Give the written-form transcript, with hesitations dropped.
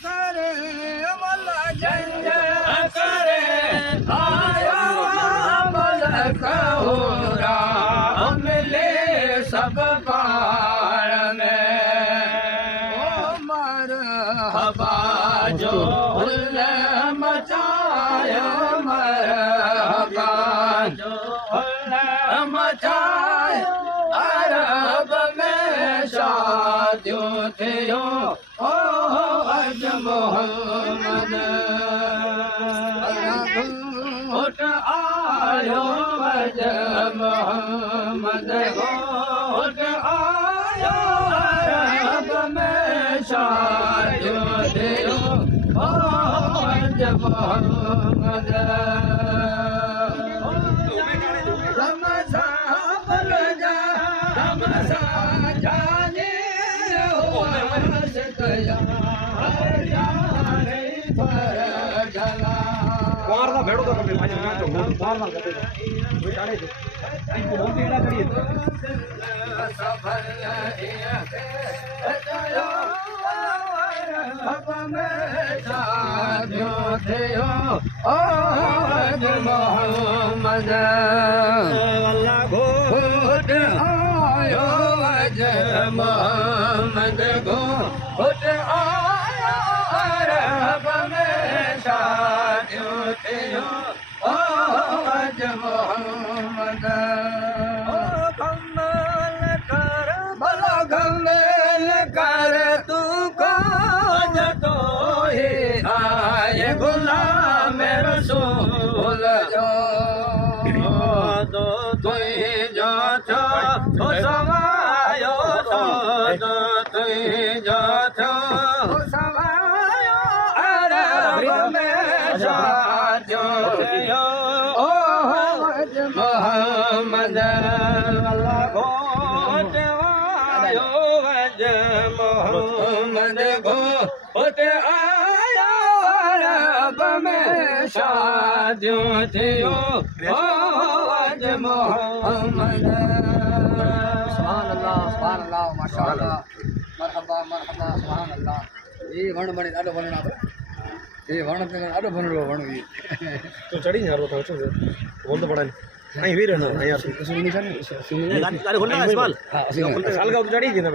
करे मल्ला जंग करे आया मलक होरा मिले सब पार में ओ मरहबा जो हुल मचाया मरहबा जो हुल मचाया अरब में शादियों थियो ओ अज मोहम्मद उठ आयो अज मोहम्मद उठ आयो अरब में शादियों थियो ओ अज मोहम्मद कुंवार का भेड़ो तो कभी भाई मैं तो कुंवार ना करते वो डाले थे इनको बहुत एड़ा करिए अब में शादियों थियो ओ अज मोहम्मद अल्लाह घोट आयो अज मोहम्मद घोट आयो अरब में शादियों थियो ओ अज मोहम्मद कमल कर भला कमल कर तू काज तो ही आए गुलाम रसूल जो तो जो तो समायो तो जो तो समायो अरब में शादियों थियो ओ अज मोहम्मद अल्लाह घोट आयो अज मोहम्मद घोट आयो अरब में शादियों थियो ओ अज मोहम्मद सुभान अल्लाह माशाअल्लाह मरहबा मरहबा सुभान अल्लाह ये वण बने ॾाढो वणणो ये वण ते ॾाढो वणणो वण ये तो चढ़ी यार वो तो बोल तो पड़ा नहीं भी रहना यार सुनी नहीं सुनी गाड़ी खोलना है इस्माइल हां साल का तो चढ़ी थी ना